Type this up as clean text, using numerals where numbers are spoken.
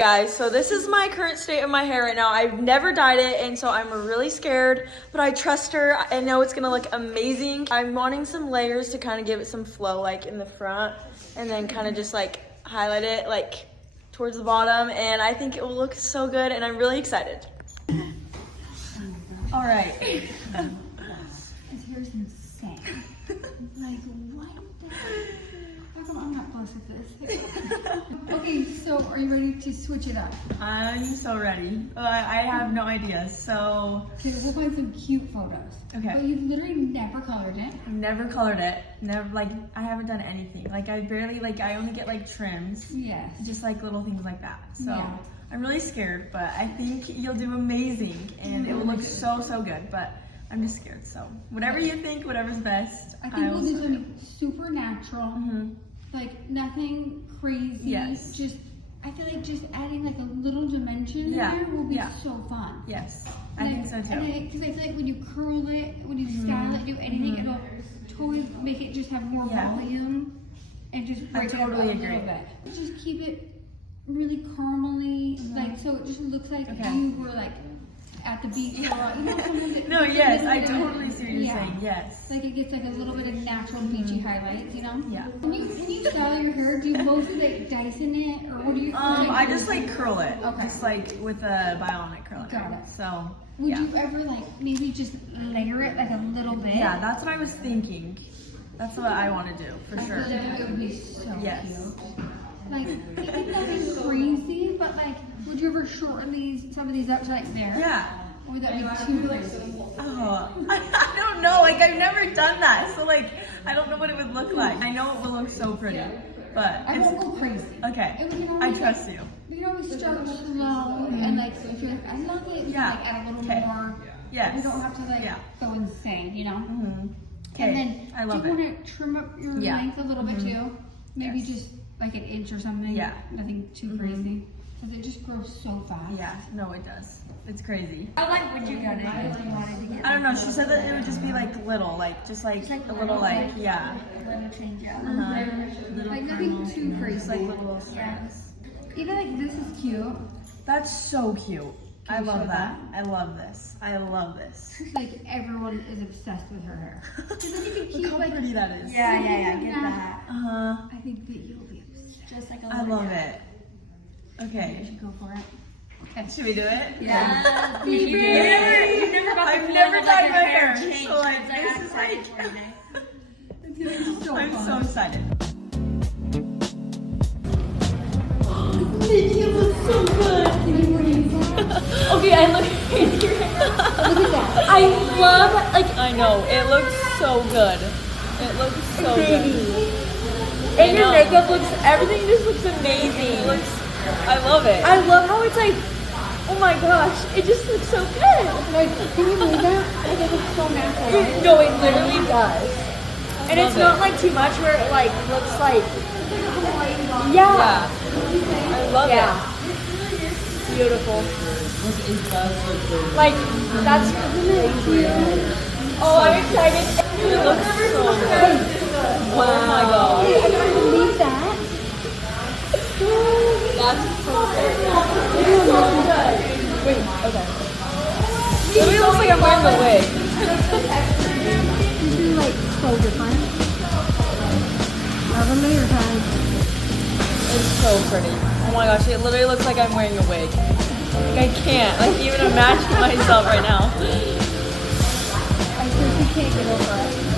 Guys, so this is my current state of my hair right now. I've never dyed it, and so I'm really scared, but I trust her. I know it's gonna look amazing. I'm wanting some layers to kind of give it some flow, like in the front, and then kind of just like highlight it like towards the bottom, and I think it will look so good, and I'm really excited. All right. His hair's insane. Like, what the heck? How come I'm not close with this? Okay, so are you ready to switch it up? I'm so ready. I have no idea, so. Okay, we'll find some cute photos. Okay. But you've literally never colored it. I've never colored it. Never, like, I haven't done anything. Like, I barely, like, I only get, like, trims. Yes. Just, like, little things like that. So, Yeah. I'm really scared, but I think you'll do amazing, and it will look so, so good, but I'm just scared, so. Whatever you think, whatever's best. I think we'll do something super natural. Like, nothing crazy. Yes. Just, I feel like just adding, like, a little dimension in there will be so fun. Yes, I think so, too. Because I feel like when you curl it, when you style it, do anything, it'll totally make it just have more volume and just break it up a little bit. Just keep it really caramely, like, so it just looks like you were like at the beach. Or, you know, sometimes it No, yes, I totally see what you're saying. Yes. Like it gets like a little bit of natural beachy highlights, you know? Yeah. When you style your hair, do you mostly like Dyson it, or what do you? I just like curl it. Okay. Just like with a bionic curler. Got it. So. Would you ever like maybe just layer it like a little bit? Yeah, that's what I was thinking. That's what I want to do for sure. I feel like it would be so cute. Like, maybe nothing crazy, but like, would you ever shorten some of these up to like there? Yeah. Or would that be too crazy? Oh, I don't know. Like, I've never done that. So, like, I don't know what it would look like. I know it will look so pretty, but I won't go crazy. Okay, I trust you. You can always start slow and like, if you're like, I love it, you can like add a little more. Yes. You don't have to like go insane, you know? Okay, And then, I love do you want to trim up your length a little bit too? Maybe just like an inch or something. Yeah. Nothing too crazy. Because it just grows so fast. Yeah, no, it does. It's crazy. How like would you cut it if you wanted to get? I don't know. She said that it would just be like little, like just like a little, like Little change up. Like nothing too crazy. Just like little strands. Even like this is cute. That's so cute. I love that. I love this. I love this. Like everyone is obsessed with her hair. Look how pretty that is. Yeah, I get that. I think that you'll be obsessed. Just like a I love it. Okay. You should go for it. Okay. Should we do it? Yeah. I've never dyed my hair, so like this is like. I'm so excited. Nikki, it looks so good. Okay, I look at your hair. Look at that. I love, like, I know, it looks so good. It looks so good. And your makeup looks, everything just looks amazing. I love it. I love how it's like, oh my gosh, it just looks so good. Like, can you believe that? Like, it looks so natural. No, it literally does. And it's not like too much where it like looks like, I love it. Beautiful. Like, that's cute. Oh, I'm excited. It looks so good. Oh my god. I can't believe that. That's so good. Wait, okay. It really looks like I'm wearing the wig. This is like so different. Have a layer time. It's so pretty. Oh my gosh, it literally looks like I'm wearing a wig. Like I can't, even imagine myself right now. I seriously can't get over it.